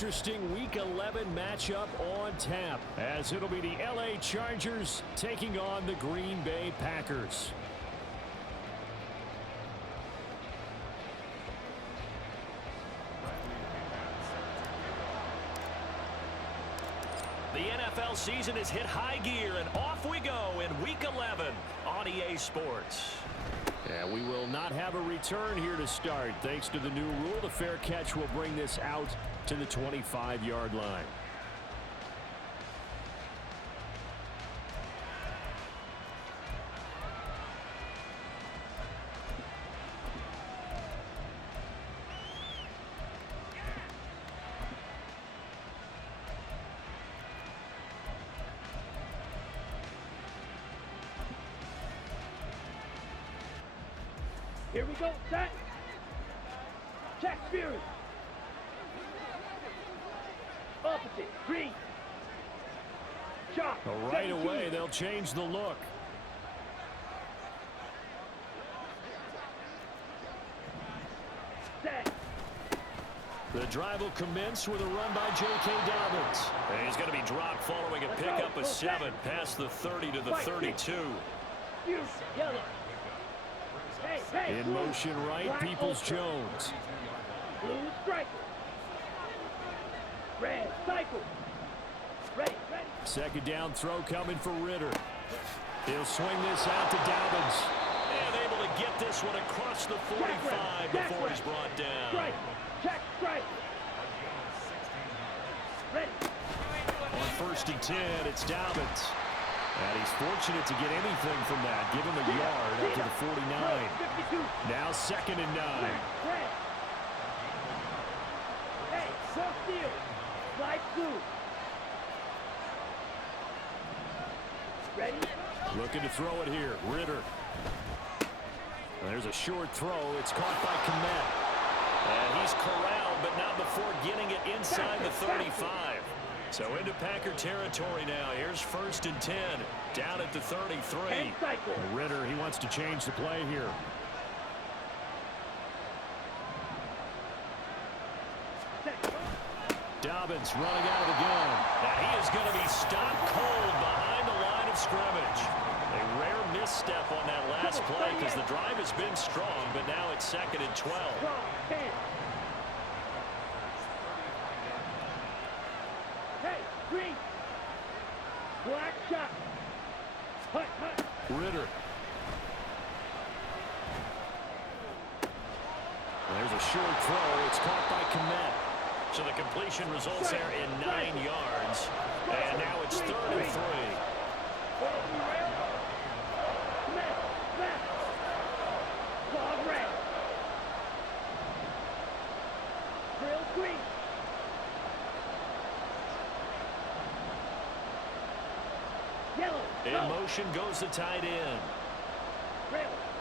interesting Week 11 matchup on tap, as it'll be the LA Chargers taking on the Green Bay Packers. The NFL season has hit high gear, and off we go in Week 11 on EA Sports. And we will not have a return here to start. Thanks to the new rule, the fair catch will bring this out to the 25-yard line. Here we go, set. Check Fury. Opposite, green. Shot. Right away, they'll change the look. Set. The drive will commence with a run by J.K. Dobbins. And he's going to be dropped following a pickup of 7 past the 30 to the 32. Yellow. In motion right, Peoples-Jones. Blue striker. Red cycle. Ready. Second down throw coming for Ritter. He'll swing this out to Dobbins. And able to get this one across the 45 before he's brought down. Check strike. Ready. On 1st and 10, it's Dobbins. And he's fortunate to get anything from that. Give him a yard up to the 49. Now 2nd and 9. Hey, soft steal. Slide through. Ready? Looking to throw it here. Ritter. There's a short throw. It's caught by Kmet. And he's corralled, but not before getting it inside the 35. So into Packer territory now. Here's 1st and 10. Down at the 33. Ritter, he wants to change the play here. Dobbins running out of the gun. Now he is going to be stopped cold behind the line of scrimmage. A rare misstep on that last play because the drive has been strong, but now it's 2nd and 12. Green. Black shot. Ritter. There's a short throw. It's caught by Kmet. So the completion results there in 9 yards. And now it's 3rd and 3. Drill green. In motion goes the tight end.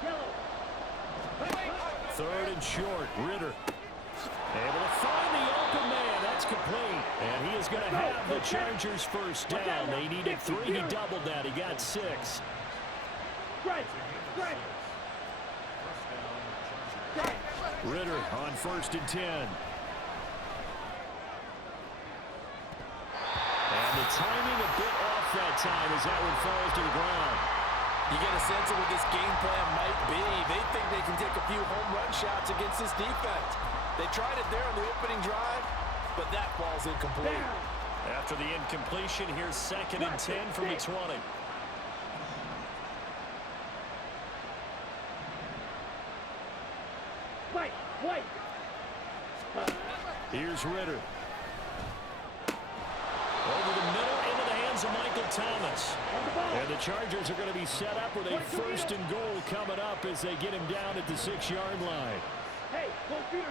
Yellow. 3rd and short. Ritter. Able to find the open man. That's complete. And he is going to have the Chargers first down. They needed 3. He doubled that. He got 6. Ritter on 1st and 10. And the timing a bit off that time as that one falls to the ground. You get a sense of what this game plan might be. They think they can take a few home run shots against this defense. They tried it there on the opening drive, but that falls incomplete. After the incompletion, here's 2nd and 10 from the 20. White. Here's Ritter. Over the middle into the hands of Michael Thomas. And the Chargers are going to be set up with a 1st and goal coming up as they get him down at the 6-yard line. Hey, go Fury.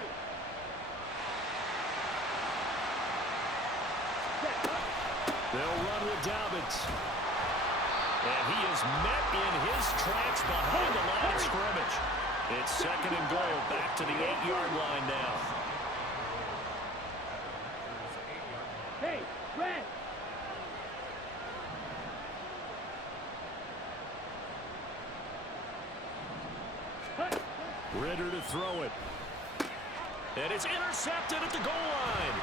They'll run with Dobbins. And he is met in his tracks behind the line of scrimmage. It's 2nd and goal, back to the 8-yard line now. Hey, red. Ritter to throw it. And it's intercepted at the goal line.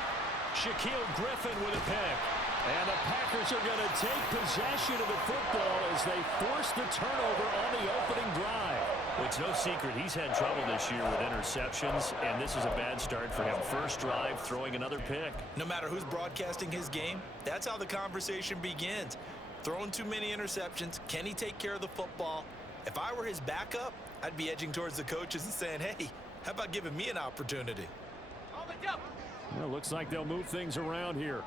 Shaquille Griffin with a pick. And the Packers are going to take possession of the football as they force the turnover on the opening drive. Well, it's no secret he's had trouble this year with interceptions, and this is a bad start for him. First drive, throwing another pick. No matter who's broadcasting his game, that's how the conversation begins. Throwing too many interceptions, can he take care of the football? If I were his backup, I'd be edging towards the coaches and saying, hey, how about giving me an opportunity? Well, looks like they'll move things around here.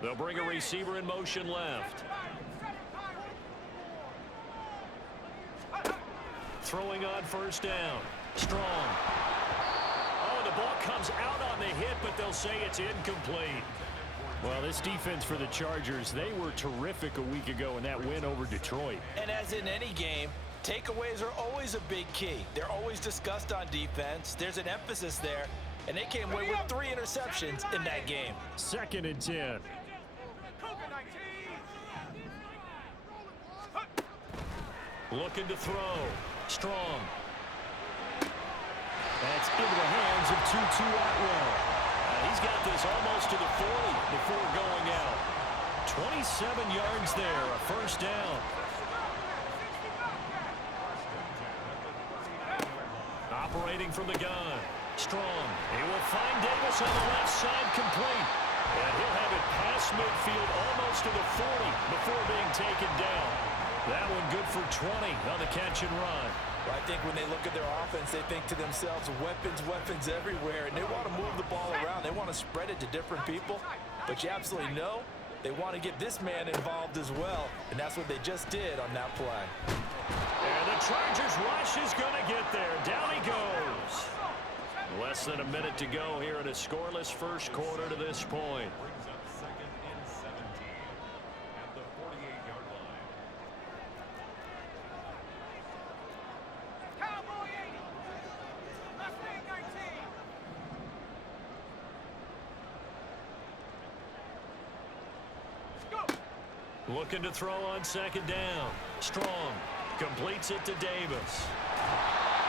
They'll bring a receiver in motion left. Throwing on first down. Strong. Oh, the ball comes out on the hit, but they'll say it's incomplete. Well, this defense for the Chargers, they were terrific a week ago in that win over Detroit. And as in any game, takeaways are always a big key. They're always discussed on defense. There's an emphasis there, and they came away with 3 interceptions in that game. 2nd and 10. Looking to throw. Strong. That's into the hands of Tutu Atwell. He's got this almost to the 40 before going out. 27 yards there, a first down. Operating from the gun. Strong. He will find Davis on the left side, complete. And he'll have it past midfield almost to the 40 before being taken down. That one good for 20 on the catch and run. Well, I think when they look at their offense, they think to themselves, weapons everywhere, and they want to move the ball around. They want to spread it to different people, but you absolutely know they want to get this man involved as well, and that's what they just did on that play. And the Chargers rush is going to get there. Down he goes. Less than a minute to go here in a scoreless first quarter to this point. Looking to throw on 2nd down. Strong. Completes it to Davis.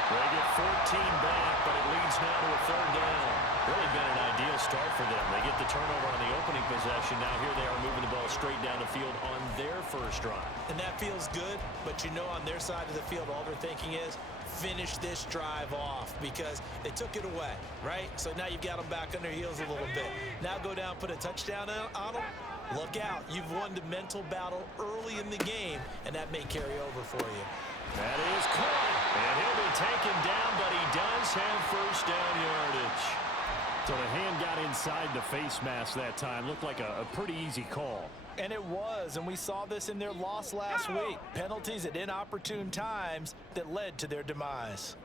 They get 14 back, but it leads now to a 3rd down. Really been an ideal start for them. They get the turnover on the opening possession. Now here they are moving the ball straight down the field on their first drive. And that feels good, but you know on their side of the field, all they're thinking is finish this drive off because they took it away, right? So now you've got them back on their heels a little bit. Now go down, put a touchdown on them. Look out. You've won the mental battle early in the game, and that may carry over for you. That is caught. And he'll be taken down, but he does have first down yardage. So the hand got inside the face mask that time. Looked like a pretty easy call. And it was, and we saw this in their loss last week. Penalties at inopportune times that led to their demise.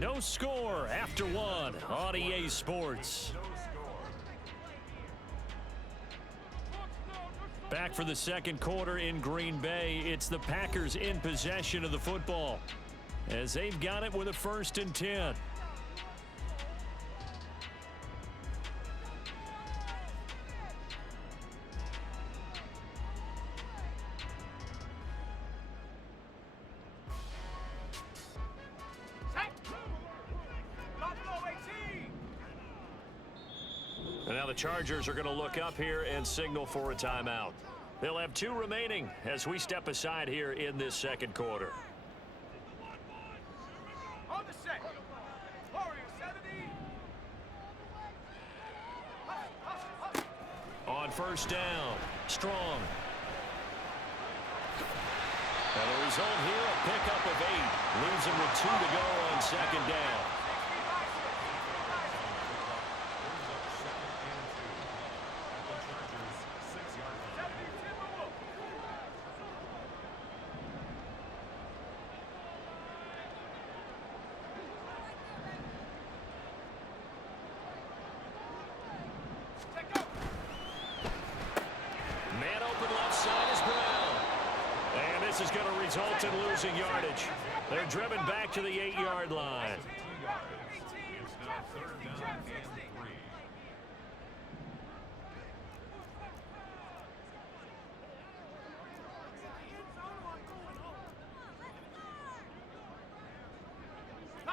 No score after 1 on EA Sports. Back for the 2nd quarter in Green Bay. It's the Packers in possession of the football as they've got it with a 1st and 10. And now the Chargers are going to look up here and signal for a timeout. They'll have 2 remaining as we step aside here in this 2nd quarter. On the set. Warrior 70. On first down, Strong. And the result here, a pickup of 8. Leaves him with 2 to go on 2nd down. Man open left side is Brown. And this is going to result in losing yardage. They're driven back to the 8-yard line.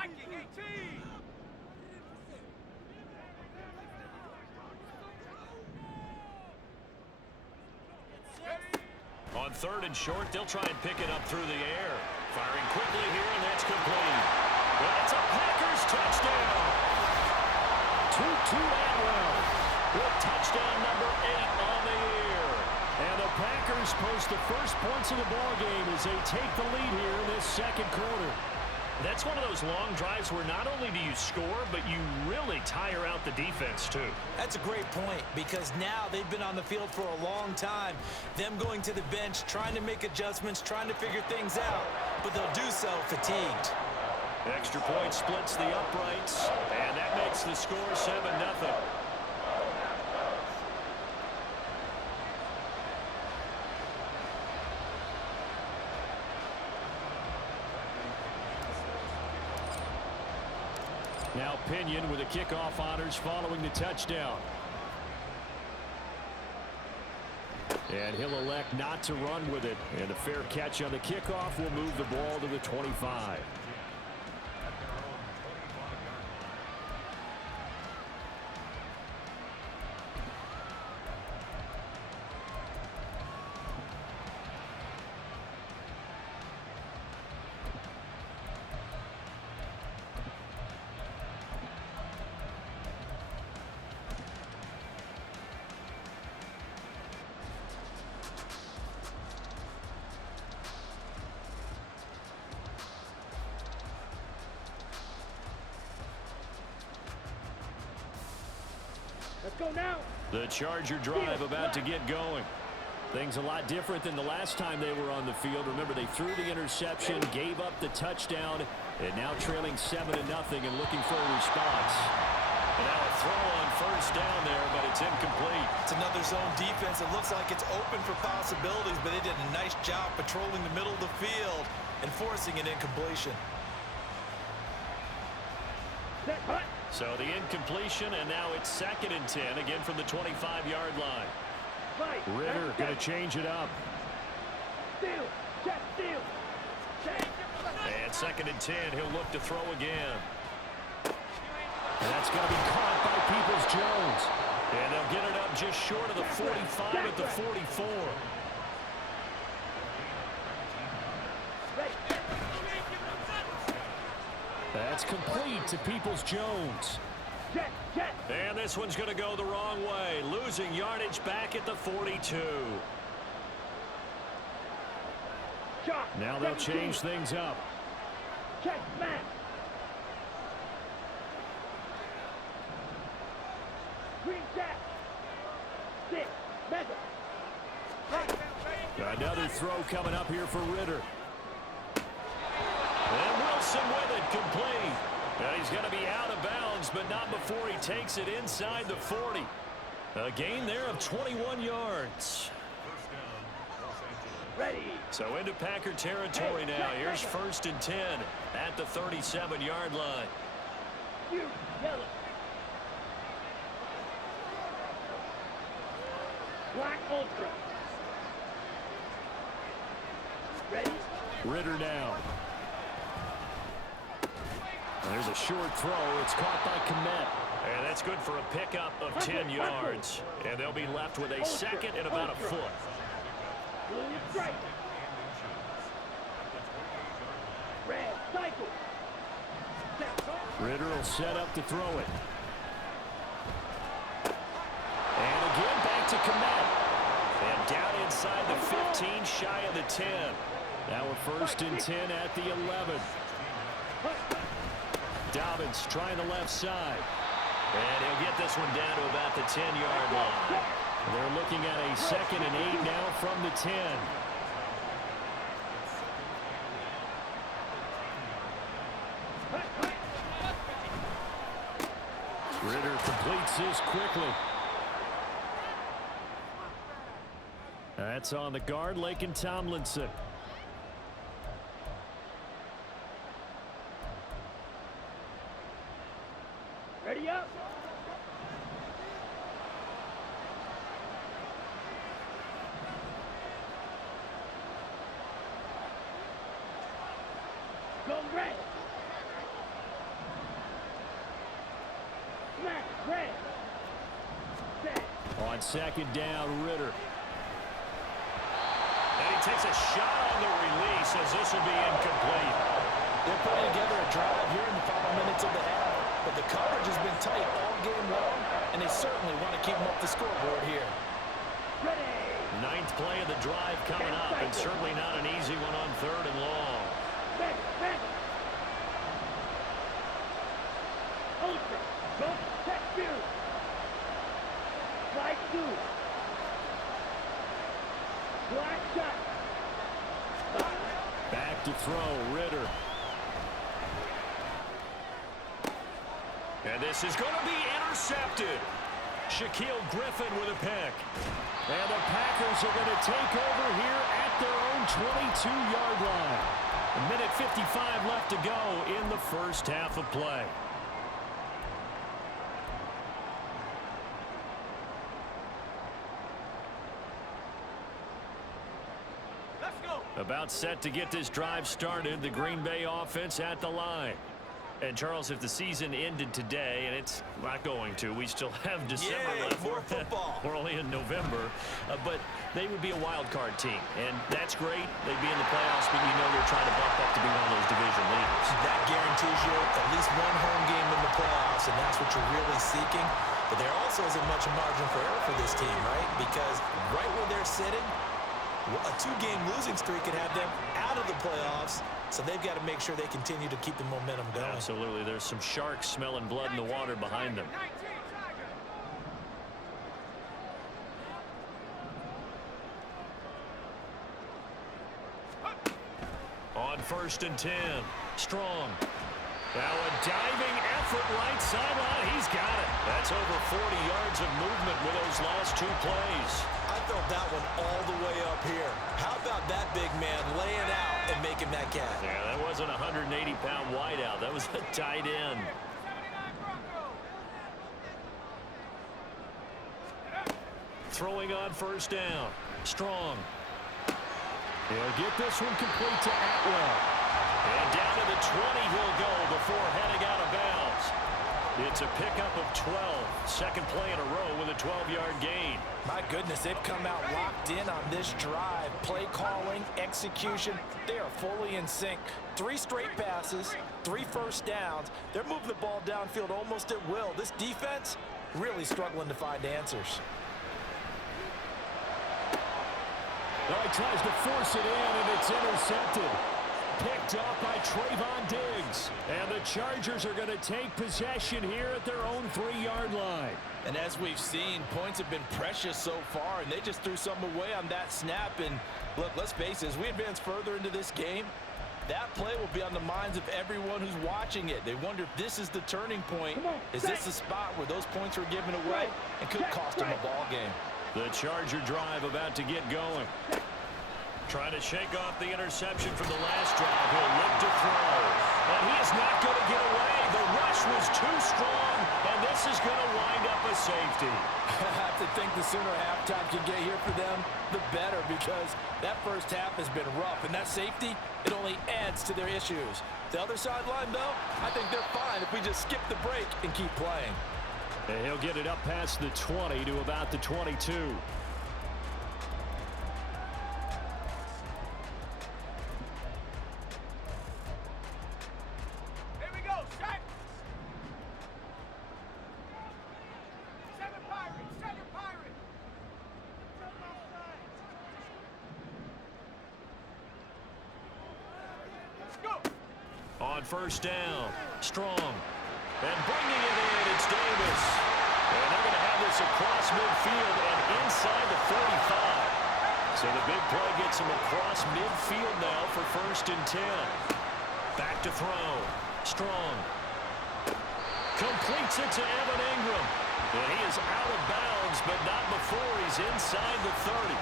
attacking 18. On 3rd and short, they'll try and pick it up through the air. Firing quickly here, and that's complete. Well, it's a Packers touchdown. Tutu Atwell with touchdown number 8 on the year. And the Packers post the first points of the ballgame as they take the lead here in this second quarter. That's one of those long drives where not only do you score, but you really tire out the defense, too. That's a great point because now they've been on the field for a long time. Them going to the bench, trying to make adjustments, trying to figure things out, but they'll do so fatigued. Extra point splits the uprights, and that makes the score 7-0. Now Pinion with the kickoff honors following the touchdown. And he'll elect not to run with it. And a fair catch on the kickoff will move the ball to the 25. Let's go now. The Charger drive about to get going. Things a lot different than the last time they were on the field. Remember, they threw the interception, gave up the touchdown, and now trailing 7-0 and looking for a response. And now a throw on first down there, but it's incomplete. It's another zone defense. It looks like it's open for possibilities, but they did a nice job patrolling the middle of the field and forcing an incompletion. Set, hut. So the incompletion, and now it's 2nd and 10, again from the 25-yard line. Right. Ritter going to change it up. Steal. Check, steal. Check. And 2nd and 10, he'll look to throw again. And that's going to be caught by Peoples-Jones. And they'll get it up just short of the 45 at the 44. That's complete to Peoples-Jones. Check, check. And this one's going to go the wrong way, losing yardage back at the 42. Shot. Now they'll 17. change things up. Check, smash. Green jack. 6. Mega. Right. Another throw coming up here for Ritter. And Wilson with it, complete. Now he's going to be out of bounds, but not before he takes it inside the 40. A gain there of 21 yards. Ready. So into Packer territory now. Here's 1st and 10 at the 37-yard line. You, yellow. Black ultra. Ready. Ritter now. There's a short throw. It's caught by Komet. And that's good for a pickup of 10 yards. And they'll be left with a 2nd and about a foot. Blue strike. Red cycle. Ritter will set up to throw it. And again back to Komet. And down inside the 15, shy of the 10. Now a 1st and 10 at the 11. Dobbins trying the left side. And he'll get this one down to about the 10-yard line. They're looking at a 2nd and 8 now from the 10. Ritter completes this quickly. That's on the guard, Laken Tomlinson. Ready up. Go red. On second down, Ritter. And he takes a shot on the release as this will be incomplete. They're putting together a drive here in the final minutes of the half, but the coverage has been tight all game long, and they certainly want to keep them up the scoreboard here. Ninth play of the drive coming up, and certainly not an easy one on third and long. Ultra, go check you. Slide two. Black shot. Back to throw, Ritter. And this is going to be intercepted. Shaquille Griffin with a pick. And the Packers are going to take over here at their own 22-yard line. A minute 55 left to go in the first half of play. About set to get this drive started, the Green Bay offense at the line. And, Charles, if the season ended today, and it's not going to, we still have December left. More football. We're only in November. But they would be a wild card team. And that's great. They'd be in the playoffs, but you know they're trying to bump up to be one of those division leaders. That guarantees you at least one home game in the playoffs, and that's what you're really seeking. But there also isn't much margin for error for this team, right? Because right where they're sitting, a two-game losing streak could have them out of the playoffs, so they've got to make sure they continue to keep the momentum going. Absolutely. There's some sharks smelling blood in the water behind them. On 1st and 10, Strong. Now a diving effort right sideline. He's got it. That's over 40 yards of movement with those last two plays. I felt that one all the way up here. How about that big man laying out and making that catch? Yeah, that wasn't a 180-pound wideout. That was a tight end. Throwing on 1st down. Strong. He'll get this one complete to Atwell. And down to the 20 he'll go before heading out of bounds. It's a pickup of 12. Second play in a row with a 12-yard gain. My goodness, they've come out locked in on this drive. Play calling, execution, they are fully in sync. 3 straight passes, 3 first downs. They're moving the ball downfield almost at will. This defense really struggling to find answers. Well, he tries to force it in, and it's intercepted. Picked up by Trayvon Diggs. And the Chargers are going to take possession here at their own 3-yard line. And as we've seen, points have been precious so far, and they just threw some away on that snap. And look, let's face it, as we advance further into this game, that play will be on the minds of everyone who's watching it. They wonder if this is the turning point. Is this the spot where those points were given away and could cost them a ball game? The Charger drive about to get going. Trying to shake off the interception from the last drive. He'll look to throw. And he is not going to get away. The rush was too strong, and this is going to wind up a safety. I have to think the sooner halftime can get here for them, the better, because that first half has been rough. And that safety, it only adds to their issues. The other sideline, though, I think they're fine if we just skip the break and keep playing. And he'll get it up past the 20 to about the 22. On 1st down, Strong. And bringing it in, it's Davis. And they're going to have this across midfield and inside the 45. So the big play gets him across midfield now for 1st and 10. Back to throw. Strong. Completes it to Evan Ingram. And he is out of bounds, but not before he's inside the 30.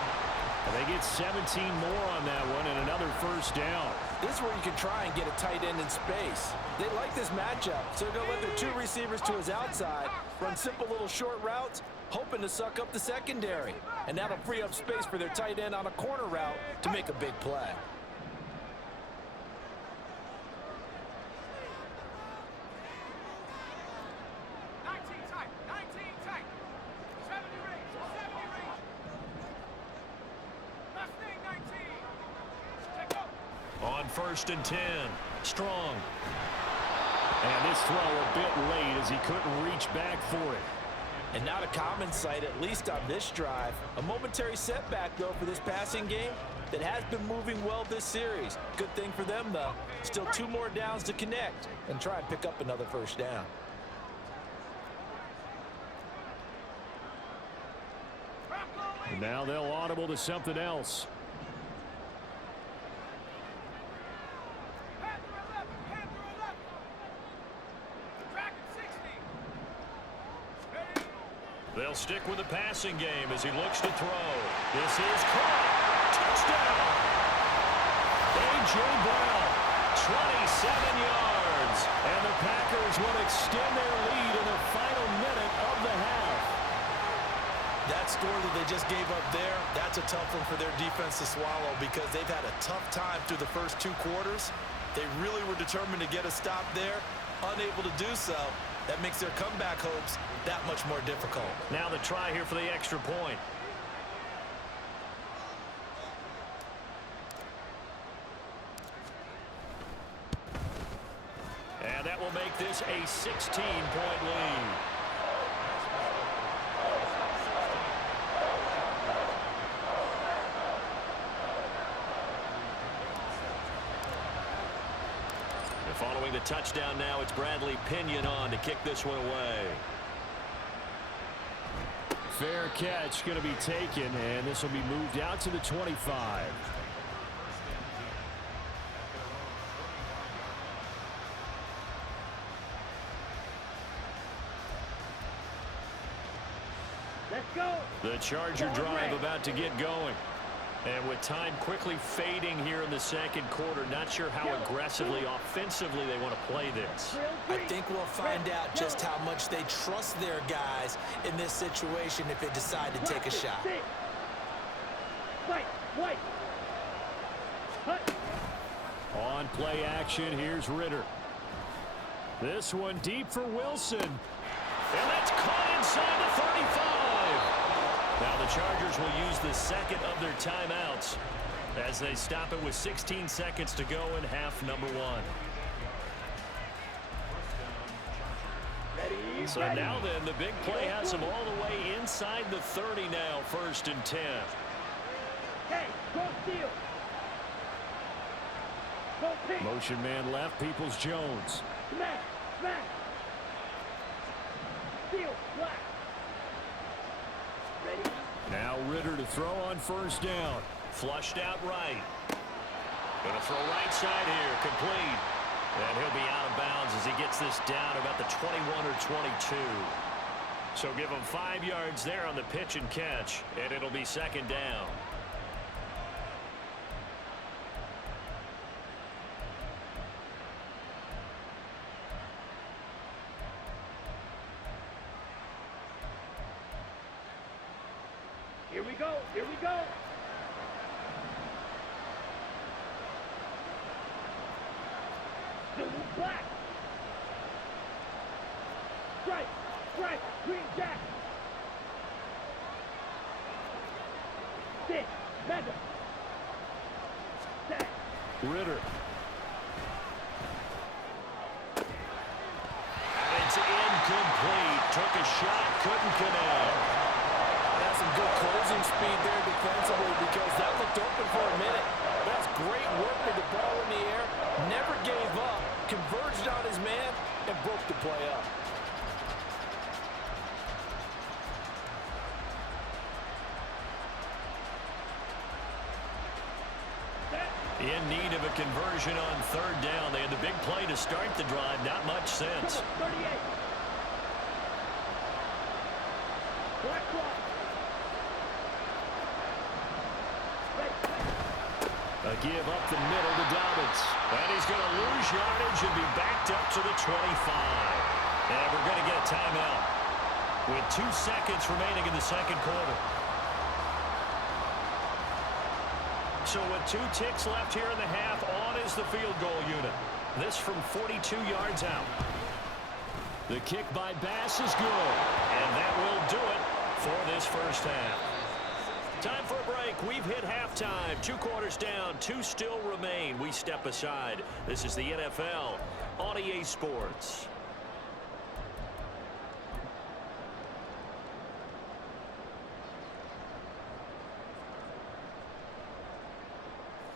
And they get 17 more on that one and another 1st down. This is where you can try and get a tight end in space. They like this matchup, so they're going to let their 2 receivers to his outside, run simple little short routes, hoping to suck up the secondary. And that'll free up space for their tight end on a corner route to make a big play. on 1st and 10. Strong. And this throw a bit late as he couldn't reach back for it. And not a common sight, at least on this drive. A momentary setback, though, for this passing game that has been moving well this series. Good thing for them, though. Still 2 more downs to connect and try and pick up another first down. And now they'll audible to something else. They'll stick with the passing game as he looks to throw. This is caught. Touchdown. A.J. Brown, 27 yards. And the Packers will extend their lead in the final minute of the half. That score that they just gave up there, that's a tough one for their defense to swallow because they've had a tough time through the first 2 quarters. They really were determined to get a stop there, unable to do so. That makes their comeback hopes that much more difficult. Now the try here for the extra point. And that will make this a 16-point lead. Following the touchdown now, it's Bradley Pinion on to kick this one away. Fair catch going to be taken, and this will be moved out to the 25. Let's go. The Charger drive about to get going. And with time quickly fading here in the second quarter, not sure how aggressively, offensively they want to play this. I think we'll find out just how much they trust their guys in this situation if they decide to take a shot. On play action, here's Ritter. This one deep for Wilson. And that's caught inside the 35. Now the Chargers will use the second of their timeouts as they stop it with 16 seconds to go in half number 1. So now then, the big play has them all the way inside the 30 now, 1st and 10. Hey, go steal. Go pick. Motion man left, Peoples-Jones. Smash, smash. Steal, black. Ready? Now Ritter to throw on 1st down. Flushed out right. Gonna throw right side here, complete. And he'll be out of bounds as he gets this down about the 21 or 22. So give him 5 yards there on the pitch and catch, and it'll be 2nd down. Here we go. Here we go. Silver black. Strike. Strike. Green jack. Sit. Mega. Set. Ritter. And it's incomplete. Took a shot, couldn't connect. That's some good closing speed there defensively because that looked open for a minute. That's great work with the ball in the air. Never gave up. Converged on his man and broke the play up. In need of a conversion on 3rd down. They had the big play to start the drive. Not much since. 38. Black clock. A give up the middle to Dobbins. And he's going to lose yardage and be backed up to the 25. And we're going to get a timeout with 2 seconds remaining in the second quarter. So with 2 ticks left here in the half, on is the field goal unit. This from 42 yards out. The kick by Bass is good. And that will do it for this first half. Time for a break. We've hit halftime. 2 quarters down, 2 still remain. We step aside. This is the NFL on EA Sports.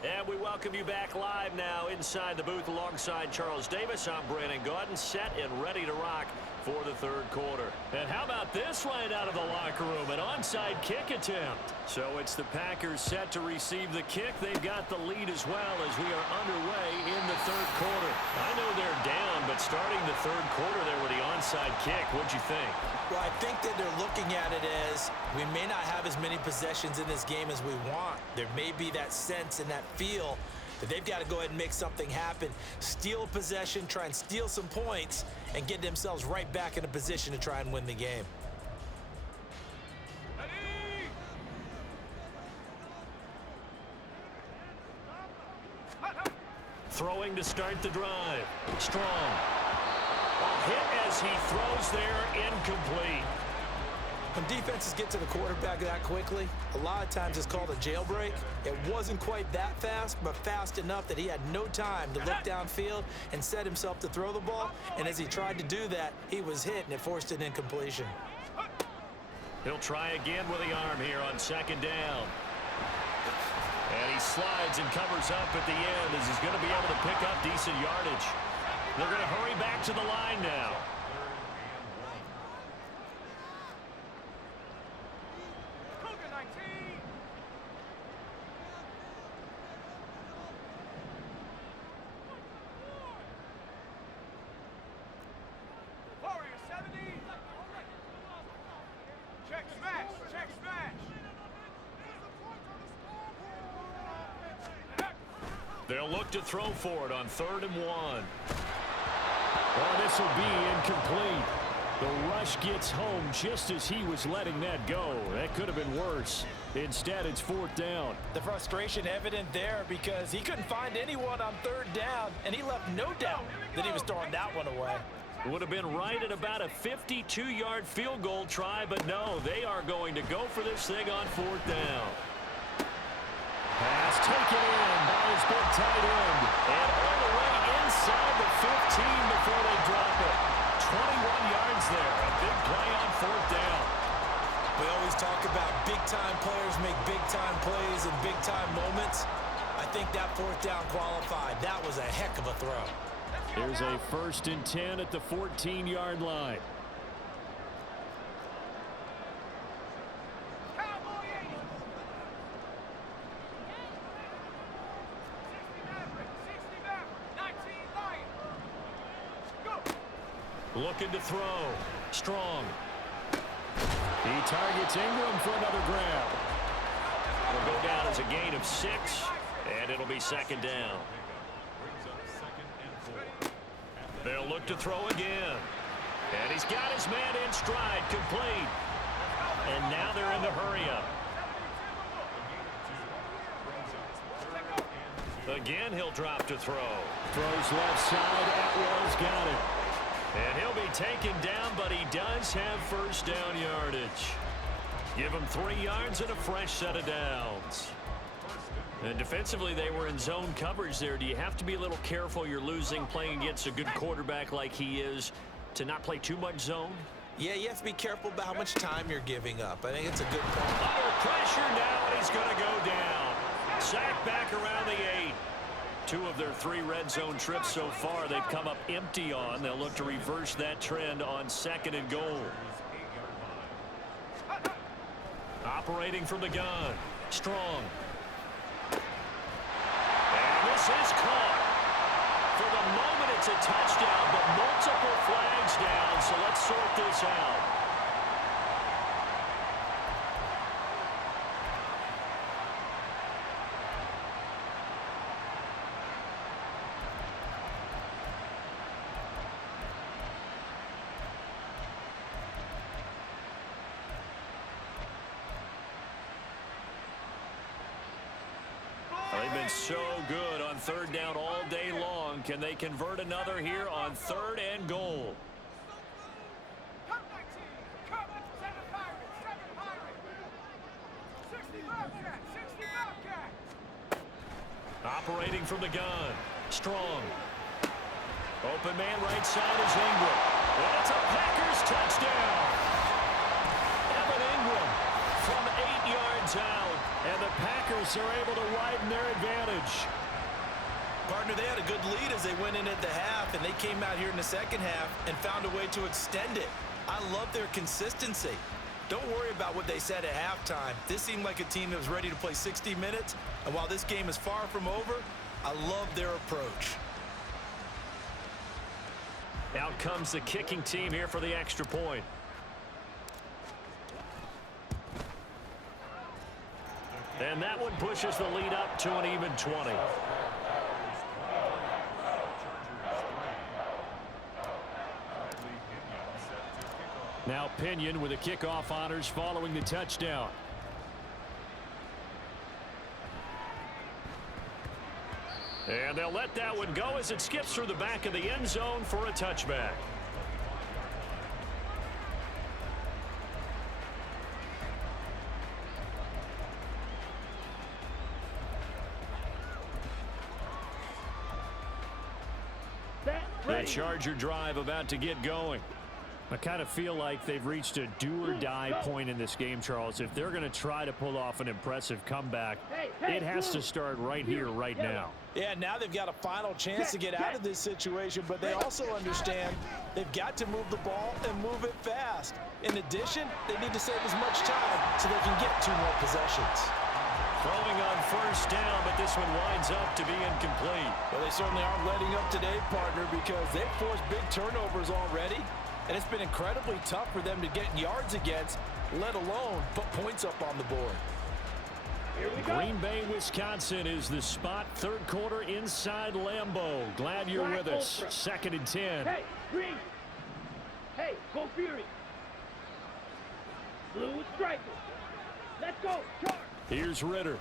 And we welcome you back live now inside the booth alongside Charles Davis. I'm Brandon Gaudin, set and ready to rock for the 3rd quarter. And how about this right out of the locker room? An onside kick attempt. So it's the Packers set to receive the kick. They've got the lead as well as we are underway in the 3rd quarter. I know they're down, but starting the 3rd quarter there with the onside kick, what'd you think? Well, I think that they're looking at it as we may not have as many possessions in this game as we want. There may be that sense and that feel that they've got to go ahead and make something happen, steal possession, try and steal some points, and get themselves right back in a position to try and win the game. Throwing to start the drive. Strong. A hit as he throws there, incomplete. When defenses get to the quarterback that quickly, a lot of times it's called a jailbreak. It wasn't quite that fast, but fast enough that he had no time to look downfield and set himself to throw the ball. And as he tried to do that, he was hit, and it forced an incompletion. He'll try again with the arm here on 2nd down. And he slides and covers up at the end as he's going to be able to pick up decent yardage. They're going to hurry back to the line now. They'll look to throw for it on 3rd and 1. Well, this will be incomplete. The rush gets home just as he was letting that go. That could have been worse. Instead, it's 4th down. The frustration evident there because he couldn't find anyone on 3rd down, and he left no doubt that he was throwing that one away. Would have been right at about a 52-yard field goal try, but no, they are going to go for this thing on 4th down. Pass taken in by his big tight end. And all the way inside the 15 before they drop it. 21 yards there. A big play on 4th down. We always talk about big-time players make big-time plays in big-time moments. I think that 4th down qualified. That was a heck of a throw. Here's a 1st and 10 at the 14-yard line. Looking to throw. Strong. He targets Ingram for another grab. It'll go down as a gain of 6, and it'll be 2nd down. They'll look to throw again. And he's got his man in stride, complete. And now they're in the hurry-up. Again, he'll drop to throw. Throws left side. Atwell's got it. And he'll be taken down, but he does have 1st down yardage. Give him 3 yards and a fresh set of downs. And defensively, they were in zone coverage there. Do you have to be a little careful? You're losing playing against a good quarterback like he is to not play too much zone? Yeah, you have to be careful about how much time you're giving up. I think it's a good point. Under pressure now, and he's going to go down. Sacked back around the 8. 2 of their 3 red zone trips so far they've come up empty on. They'll look to reverse that trend on 2nd and goal. Operating from the gun. Strong. And this is caught. For the moment, it's a touchdown, but multiple flags down, so let's sort this out. They've been so good on 3rd down all day long. Can they convert another here on 3rd and goal? Operating from the gun. Strong. Open man right side is Ingram. And it's a Packers touchdown. Evan Ingram from 8 yards out. And the Packers are able to widen their advantage. Partner, they had a good lead as they went in at the half, and they came out here in the second half and found a way to extend it. I love their consistency. Don't worry about what they said at halftime. This seemed like a team that was ready to play 60 minutes, and while this game is far from over, I love their approach. Out comes the kicking team here for the extra point. And that one pushes the lead up to an even 20. Now Pinion with the kickoff honors following the touchdown. And they'll let that one go as it skips through the back of the end zone for a touchback. The Charger drive about to get going. I kind of feel like they've reached a do-or-die point in this game, Charles. If they're going to try to pull off an impressive comeback, it has to start right here, right now. Yeah, now they've got a final chance to get out of this situation, but they also understand they've got to move the ball and move it fast. In addition, they need to save as much time so they can get 2 more possessions. Throwing on first down, but this one winds up to be incomplete. Well, they certainly aren't letting up today, partner, because they've forced big turnovers already. And it's been incredibly tough for them to get yards against, let alone put points up on the board. Green Bay, Wisconsin is the spot. Third quarter inside Lambeau. Glad you're with us. 2nd and 10. Hey, Green. Hey, go Fury. Blue striker. Let's go. Charge. Here's Ritter.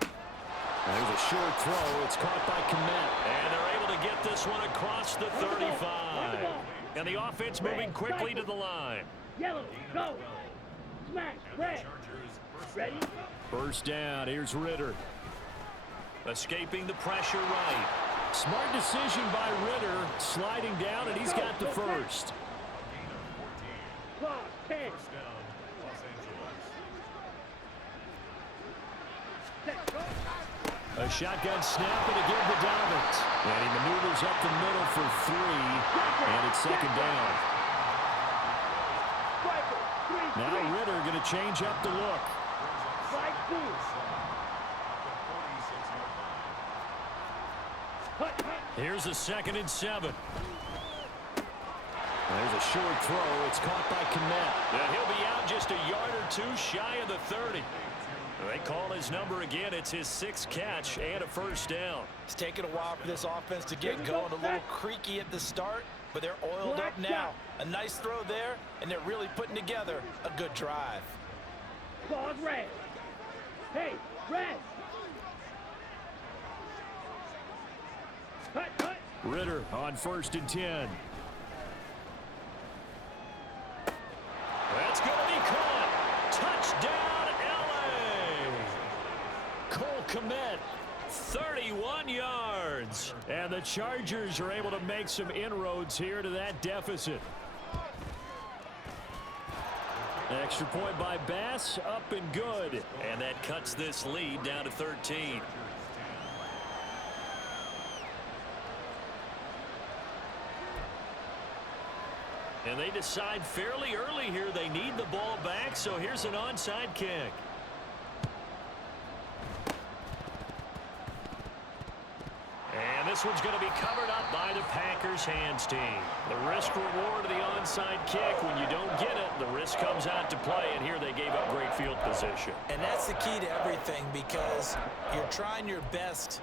There's a short throw. It's caught by Komet. And they're able to get this one across the 35. And the offense moving quickly to the line. Yellow, go. Smash, red. Ready? First down. Here's Ritter. Escaping the pressure right. Smart decision by Ritter. Sliding down, and he's got the first. Clock, 10. A shotgun snap and again to Dobbins. And he maneuvers up the middle for 3. And it's 2nd down. Now Ritter going to change up the look. Here's a 2nd and 7. There's a short throw. It's caught by Komet. And he'll be out just a yard or 2 shy of the 30. They call his number again. It's his 6th catch and a first down. It's taken a while for this offense to get going. A little creaky at the start, but they're oiled up now. A nice throw there, and they're really putting together a good drive. Claws red. Hey, red. Cut, cut. Ritter on 1st and 10. That's going to be caught. Touchdown, L.A. Cole Komet, 31 yards. And the Chargers are able to make some inroads here to that deficit. Extra point by Bass, up and good. And that cuts this lead down to 13. And they decide fairly early here they need the ball back, so here's an onside kick. And this one's going to be covered up by the Packers hands team. The risk reward of the onside kick. When you don't get it, the risk comes out to play, and here they gave up great field position. And that's the key to everything, because you're trying your best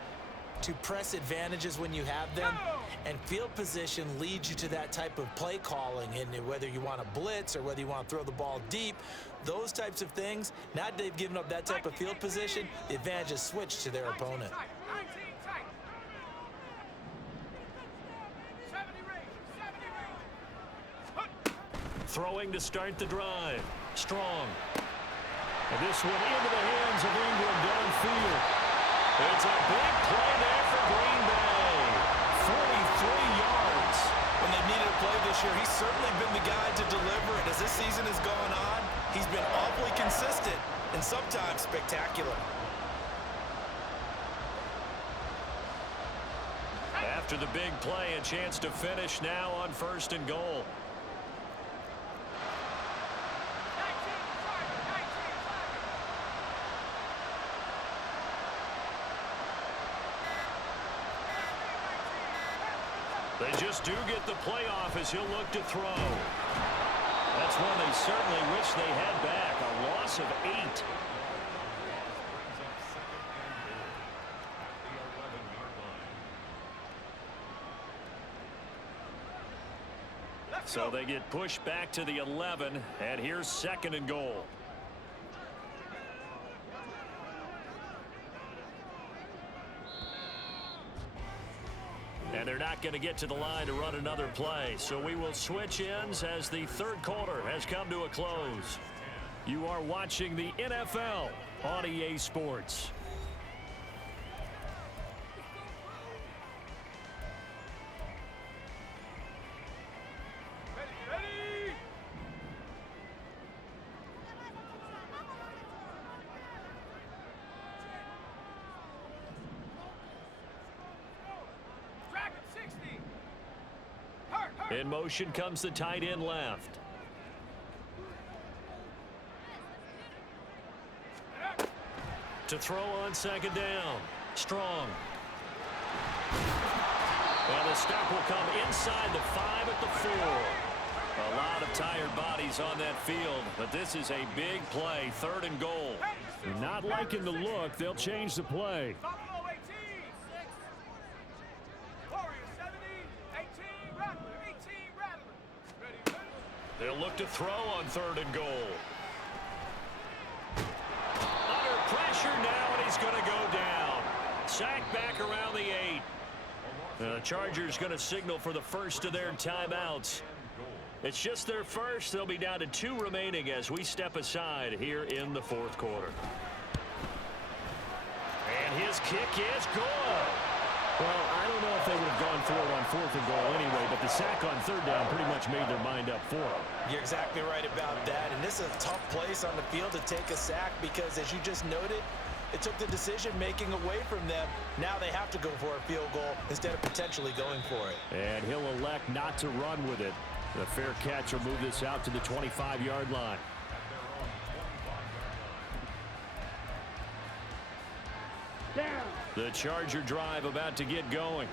to press advantages when you have them, and field position leads you to that type of play calling. And whether you want to blitz or whether you want to throw the ball deep, those types of things, now that they've given up that type of field position, the advantage is switched to their opponent. Throwing to start the drive. Strong. And this one into the hands of Ingram downfield. It's a After the big play, a chance to finish now on 1st and goal. They just do get the playoff as he'll look to throw. That's one they certainly wish they had back. A loss of 8. So they get pushed back to the 11, and here's 2nd and goal. And they're not going to get to the line to run another play. So we will switch ends as the 3rd quarter has come to a close. You are watching the NFL on EA Sports. In motion comes the tight end left. To throw on 2nd down. Strong. And the stop will come inside the 5 at the 4. A lot of tired bodies on that field, but this is a big play. 3rd and goal. Not liking the look. They'll change the play. They'll look to throw on 3rd and goal. Under pressure now, and he's going to go down. Sacked back around the 8. The Chargers going to signal for the first of their timeouts. It's just their first. They'll be down to 2 remaining as we step aside here in the 4th quarter. And his kick is good. Well, I don't know if they would have gone for it on 4th and goal anyway, but the sack on 3rd down pretty much made their mind up for it. You're exactly right about that, and this is a tough place on the field to take a sack because, as you just noted, it took the decision-making away from them. Now they have to go for a field goal instead of potentially going for it. And he'll elect not to run with it. The fair catch will move this out to the 25-yard line. Down. The Charger drive about to get going.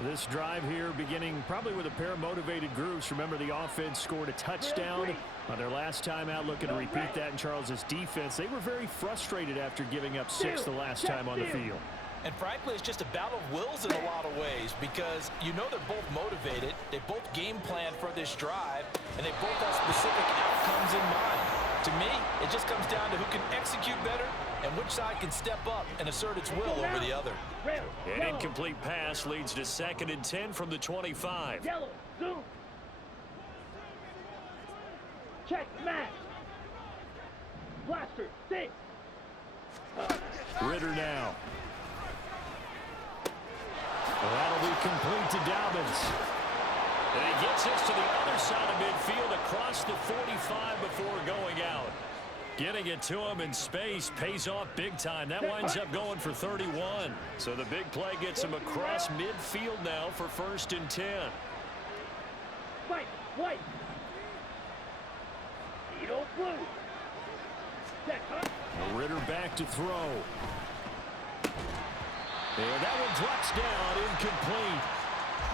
This drive here beginning probably with a pair of motivated groups. Remember, the offense scored a touchdown on their last time out, looking to repeat that in Charles's defense. They were very frustrated after giving up 6 the last time on the field. And frankly, it's just a battle of wills in a lot of ways because you know they're both motivated. They both game plan for this drive, and they both have specific outcomes in mind. To me, it just comes down to who can execute better and which side can step up and assert its will over the other. An incomplete pass leads to 2nd and 10 from the 25. Yellow, zoom. Check, match. Blaster, 6. Ritter now. Well, that'll be complete to Dobbins. And he gets us to the other side of midfield across the 45 before going out. Getting it to him in space pays off big time. That winds up going for 31. So the big play gets him across midfield now for 1st and 10. Fight, white. Edo blue. Check, huh? Ritter back to throw. And that one drops down, incomplete.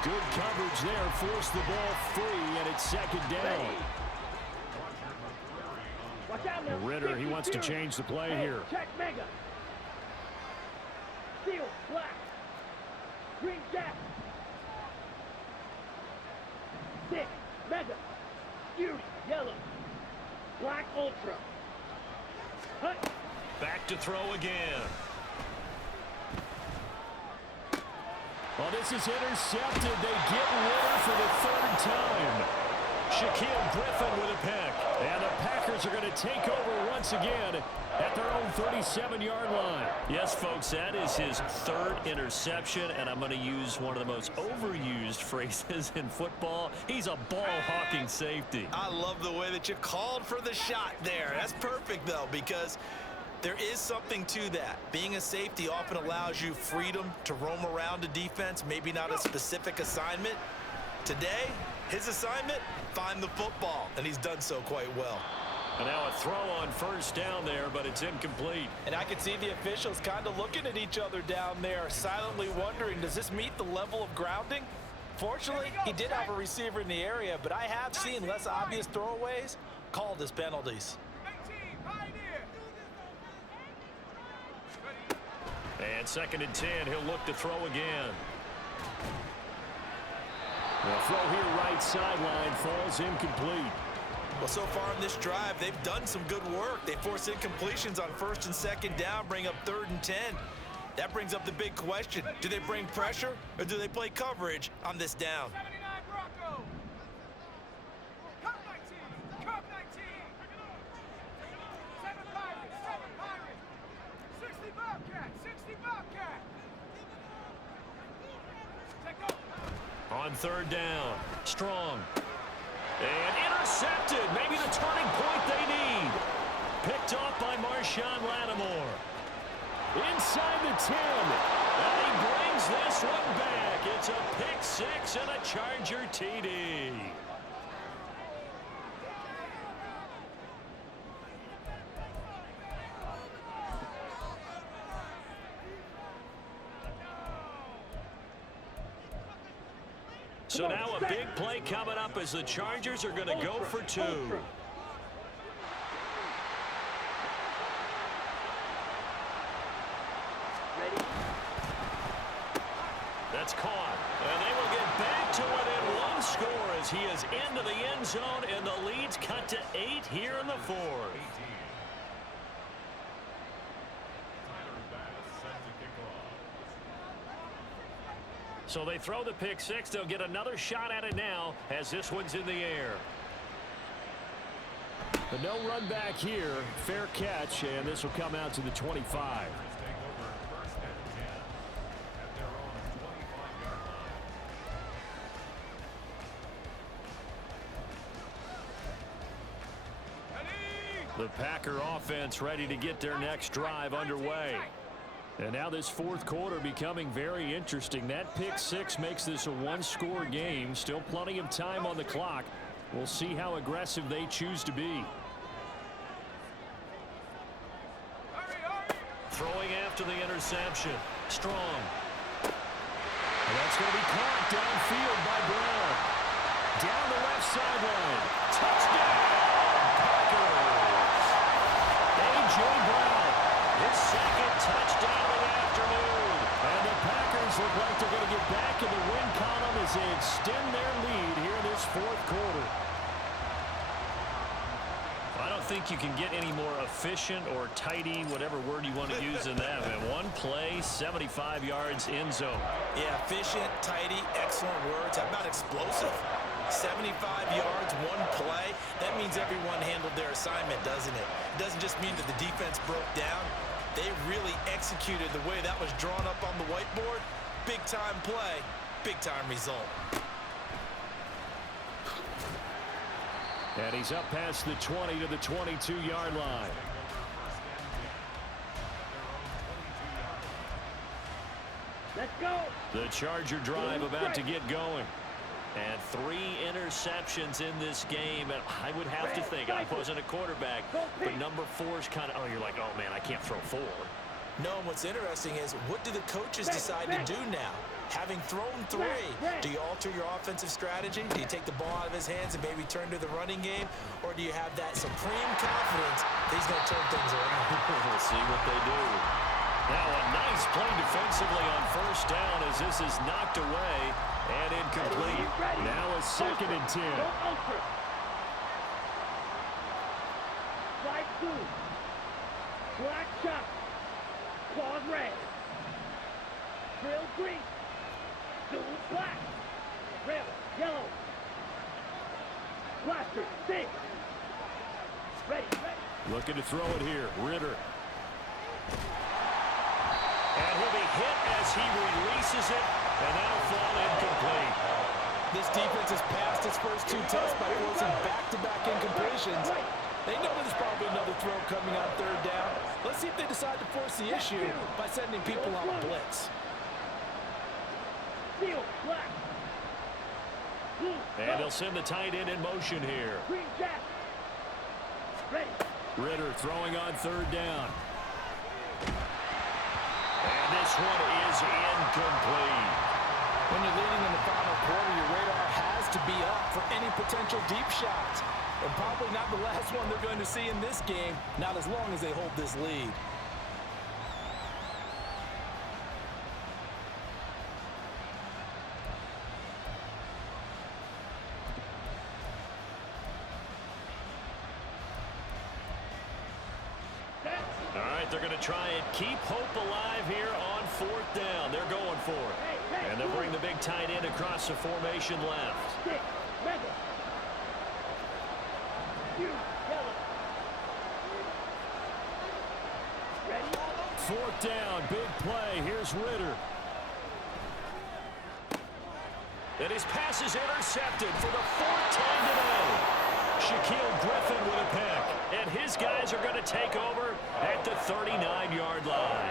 Good coverage there, forced the ball free, and it's 2nd down. Watch out now. Ritter, he wants to change the play here. Check mega. Steel, black. Green jack. 6, mega. Fury, yellow. Black ultra. Hut. Back to throw again. Well, this is intercepted. They get Ritter for the 3rd time. Shaquille Griffin with a pick. And the Packers are going to take over once again at their own 37-yard line. Yes, folks, that is his 3rd interception, and I'm going to use one of the most overused phrases in football. He's a ball-hawking safety. I love the way that you called for the shot there. That's perfect, though, because There is something to that. Being a safety often allows you freedom to roam around a defense, maybe not a specific assignment. Today, his assignment, find the football, and he's done so quite well. And now a throw on first down there, but it's incomplete. And I can see the officials kind of looking at each other down there, silently wondering, does this meet the level of grounding? Fortunately, he did have a receiver in the area, but I have seen less obvious throwaways called as penalties. And 2nd and 10, he'll look to throw again. The throw here right sideline falls incomplete. Well, so far in this drive, they've done some good work. They force incompletions on 1st and 2nd down, bring up 3rd and 10. That brings up the big question. Do they bring pressure or do they play coverage on this down? 79 Broncos. Cup 19. Cup 19. 7 Pirates. 7 Pirates. 60 Bobcat. 60 Bobcat. Take over. On 3rd down, Strong. And intercepted. Maybe the turning point they need. Picked off by Marshawn Lattimore. Inside the 10. And he brings this one back. It's a pick 6 and a Charger TD. So now a big play coming up as the Chargers are going to go for 2. That's caught. And they will get back to within 1 score as he is into the end zone, and the lead's cut to 8 here in the 4th. So they throw the pick 6. They'll get another shot at it now as this one's in the air. But no run back here. Fair catch, and this will come out to the 25. The Packer offense ready to get their next drive underway. And now this 4th quarter becoming very interesting. That pick 6 makes this a 1-score game. Still plenty of time on the clock. We'll see how aggressive they choose to be. Throwing after the interception. Strong. And that's going to be caught downfield by Brown. Down the left sideline. Touchdown, Packers. A.J. Brown. His 2nd touchdown of the afternoon. And the Packers look like they're going to get back in the win column as they extend their lead here in this 4th quarter. I don't think you can get any more efficient or tidy, whatever word you want to use in that. Man, 1 play, 75 yards, end zone. Yeah, efficient, tidy, excellent words. How about explosive? 75 yards, 1 play. That means everyone handled their assignment, doesn't it? It doesn't just mean that the defense broke down. They really executed the way that was drawn up on the whiteboard. Big-time play, big-time result. And he's up past the 20 to the 22-yard line. Let's go. The Charger drive about to get going. And 3 interceptions in this game. And I would have to think, I wasn't a quarterback, but number 4 is kind of, oh, you're like, oh, man, I can't throw 4. No, and what's interesting is, what do the coaches decide to do now? Having thrown 3, do you alter your offensive strategy? Do you take the ball out of his hands and maybe turn to the running game? Or do you have that supreme confidence that he's going to turn things around? We'll see what they do. Now a nice play defensively on first down as this is knocked away and incomplete. Now a 2nd and 10. Flag 2. Black shot. Claws red. Drill green. Dual black. Rail yellow. Blaster 6. Ready. Looking to throw it here. Ritter. And he'll be hit as he releases it, and that'll fall incomplete. This defense has passed its first 2 tests by forcing back-to-back incompletions. They know there's probably another throw coming on third down. Let's see if they decide to force the issue by sending people on a blitz. And they'll send the tight end in motion here. Ritter throwing on third down. And this one is incomplete. When you're leading in the final quarter, your radar has to be up for any potential deep shots. And probably not the last one they're going to see in this game, not as long as they hold this lead. All right, they're going to try and keep hope alive here on fourth down. They're going for it. And they'll bring the big tight end across the formation left. Fourth down, big play. Here's Ritter. And his pass is intercepted for the fourth time today. Shaquille Griffin with a pick. And his guys are going to take over at the 39-yard line.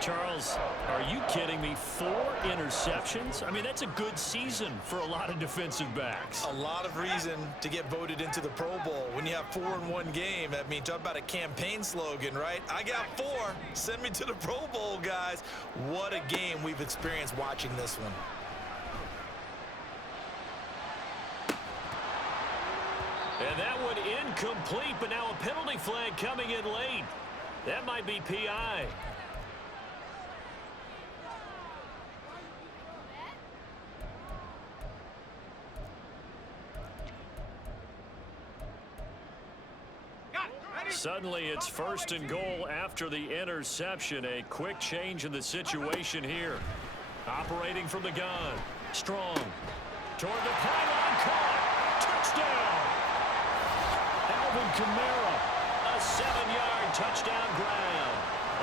Charles, are you kidding me? 4 interceptions? I mean, that's a good season for a lot of defensive backs. A lot of reason to get voted into the Pro Bowl. When you have 4 in one game, I mean, talk about a campaign slogan, right? I got 4. Send me to the Pro Bowl, guys. What a game we've experienced watching this one. And that one incomplete, but now a penalty flag coming in late. That might be PI. Suddenly it's first and goal after the interception. A quick change in the situation here. Operating from the gun. Strong. Toward the pylon. Caught. Touchdown. Alvin Kamara. A 7-yard touchdown grab.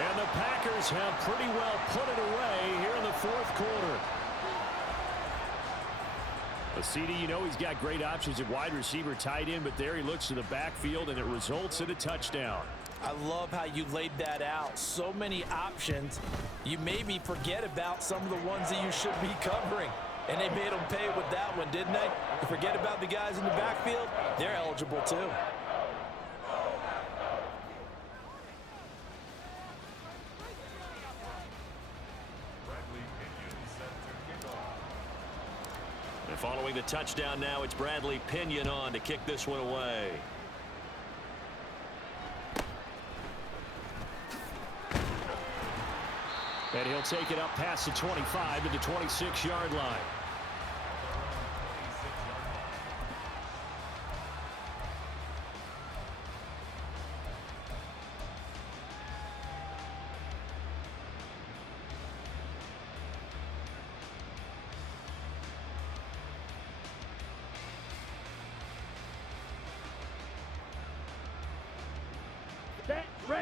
And the Packers have pretty well put it away here in the fourth quarter. CD, you know he's got great options at wide receiver, tight end, but there he looks to the backfield, and it results in a touchdown. I love how you laid that out. So many options. You maybe forget about some of the ones that you should be covering. And they made them pay with that one, didn't they? You forget about the guys in the backfield. They're eligible, too. And following the touchdown now, it's Bradley Pinion on to kick this one away. And he'll take it up past the 25 to the 26-yard line.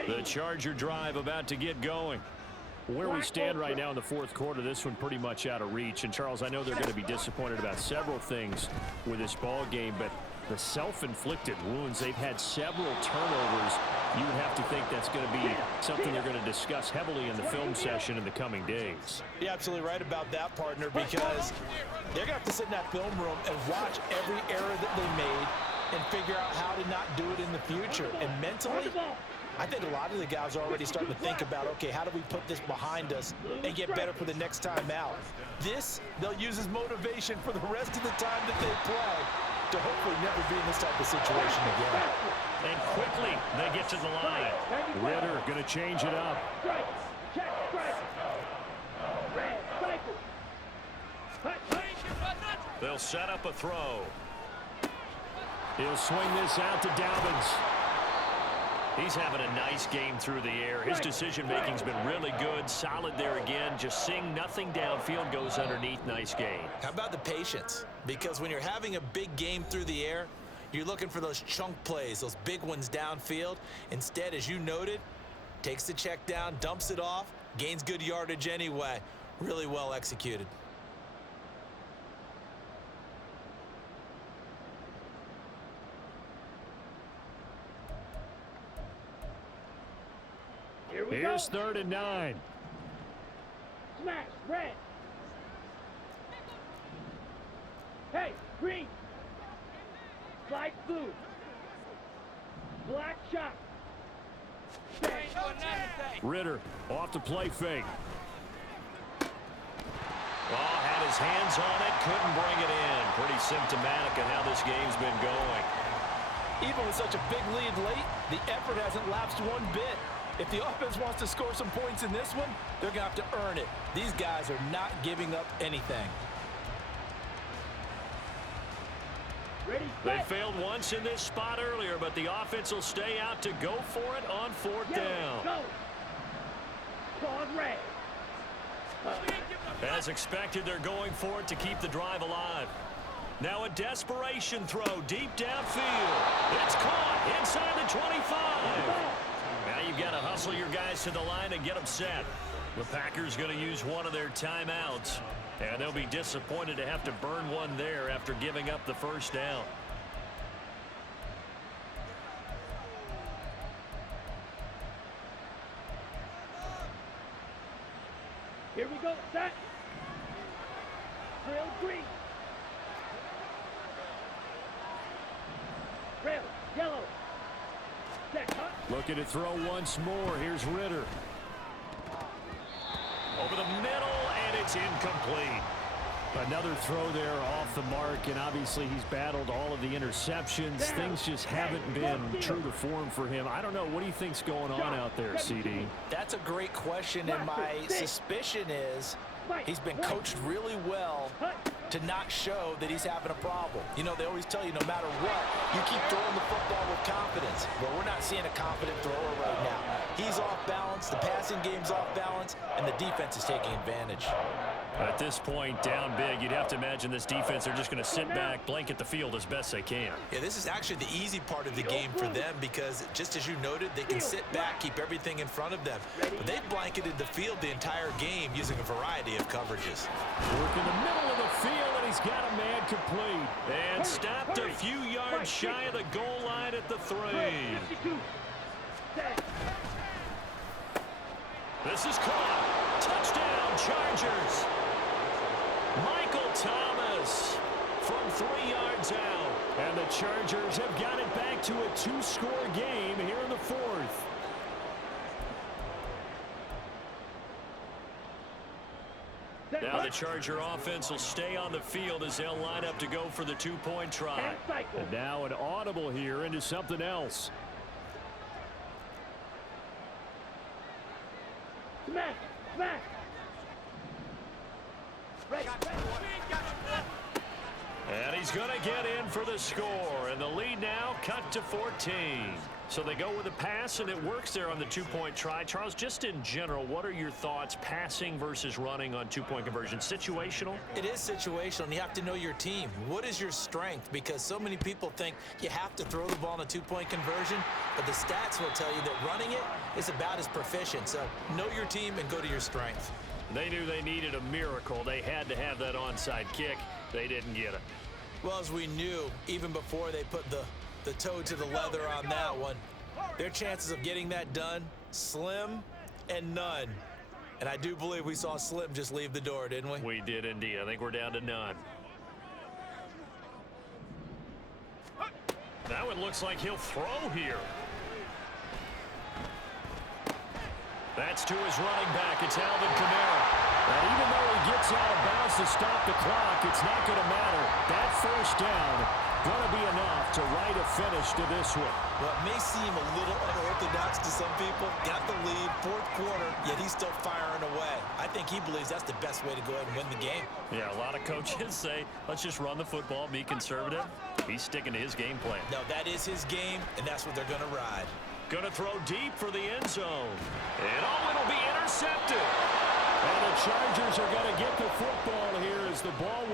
The Charger drive about to get going. Where we stand right now in the fourth quarter, this one pretty much out of reach. And, Charles, I know they're going to be disappointed about several things with this ball game, but the self-inflicted wounds, they've had several turnovers. You would have to think that's going to be something they're going to discuss heavily in the film session in the coming days. You're absolutely right about that, partner, because they're going to have to sit in that film room and watch every error that they made and figure out how to not do it in the future. And mentally, I think a lot of the guys are already starting to think about, okay, how do we put this behind us and get better for the next time out? This, they'll use as motivation for the rest of the time that they play to hopefully never be in this type of situation again. And quickly, they get to the line. Ritter going to change it up. They'll set up a throw. He'll swing this out to Dobbins. He's having a nice game through the air. His decision-making's been really good. Solid there again. Just seeing nothing downfield, goes underneath. Nice game. How about the patience? Because when you're having a big game through the air, you're looking for those chunk plays, those big ones downfield. Instead, as you noted, takes the check down, dumps it off, gains good yardage anyway. Really well executed. Here's 3rd and 9. Smash, red. Hey, green. Slide blue. Black shot. Ritter off the play fake. Oh, had his hands on it, couldn't bring it in. Pretty symptomatic of how this game's been going. Even with such a big lead late, the effort hasn't lapsed one bit. If the offense wants to score some points in this one, they're going to have to earn it. These guys are not giving up anything. Ready, They failed once in this spot earlier, but the offense will stay out to go for it on 4th down. Go. Claude red. As expected, they're going for it to keep the drive alive. Now a desperation throw deep downfield. It's caught inside the 25. Now you've got to hustle your guys to the line and get them set. The Packers going to use one of their timeouts, and they'll be disappointed to have to burn one there after giving up the 1st down. Here we go, set. Drill green. Red, yellow. Set, cut. Looking to throw once more. Here's Ritter. Over the middle, and it's incomplete. Another throw there off the mark, and obviously he's battled all of the interceptions. Things just haven't been true to form for him. I don't know. What do you think's going on out there, CD? That's a great question, and my suspicion is he's been coached really well to not show that he's having a problem. You know, they always tell you no matter what, you keep throwing the football with confidence. Well, we're not seeing a confident thrower right now. He's off balance, the passing game's off balance, and the defense is taking advantage. At this point, down big, you'd have to imagine this defense, they're just going to sit back, blanket the field as best they can. Yeah, this is actually the easy part of the game for them because, just as you noted, they can sit back, keep everything in front of them. But they've blanketed the field the entire game using a variety of coverages. Work in the middle of the field, and he's got a man complete. And stopped a few yards shy of the goal line at the 3. This is caught. Touchdown, Chargers. Michael Thomas from 3 yards out. And the Chargers have got it back to a 2-score game here in the 4th. Now the Charger offense will stay on the field as they'll line up to go for the 2-point try. And now an audible here into something else. Smash, smash. And he's going to get in for the score. And the lead now cut to 14. So they go with a pass, and it works there on the 2-point try. Charles, just in general, what are your thoughts passing versus running on 2-point conversion? Situational? It is situational, and you have to know your team. What is your strength? Because so many people think you have to throw the ball in a 2-point conversion, but the stats will tell you that running it is about as proficient. So know your team and go to your strength. They knew they needed a miracle. They had to have that onside kick. They didn't get it. Well, as we knew, even before they put the toe to the leather on that one, their chances of getting that done, slim and none. And I do believe we saw Slim just leave the door, didn't we? We did indeed. I think we're down to none. Now it looks like he'll throw here. That's to his running back. It's Alvin Kamara. And even though he gets out of bounds to stop the clock, it's not going to matter. That 1st down going to be enough to write a finish to this one. Well, it may seem a little unorthodox to some people. Got the lead, 4th quarter, yet he's still firing away. I think he believes that's the best way to go ahead and win the game. Yeah, a lot of coaches say, let's just run the football, be conservative. He's sticking to his game plan. No, that is his game, and that's what they're going to ride. Going to throw deep for the end zone. And it'll be intercepted. And the Chargers are going to get the football here as the ball will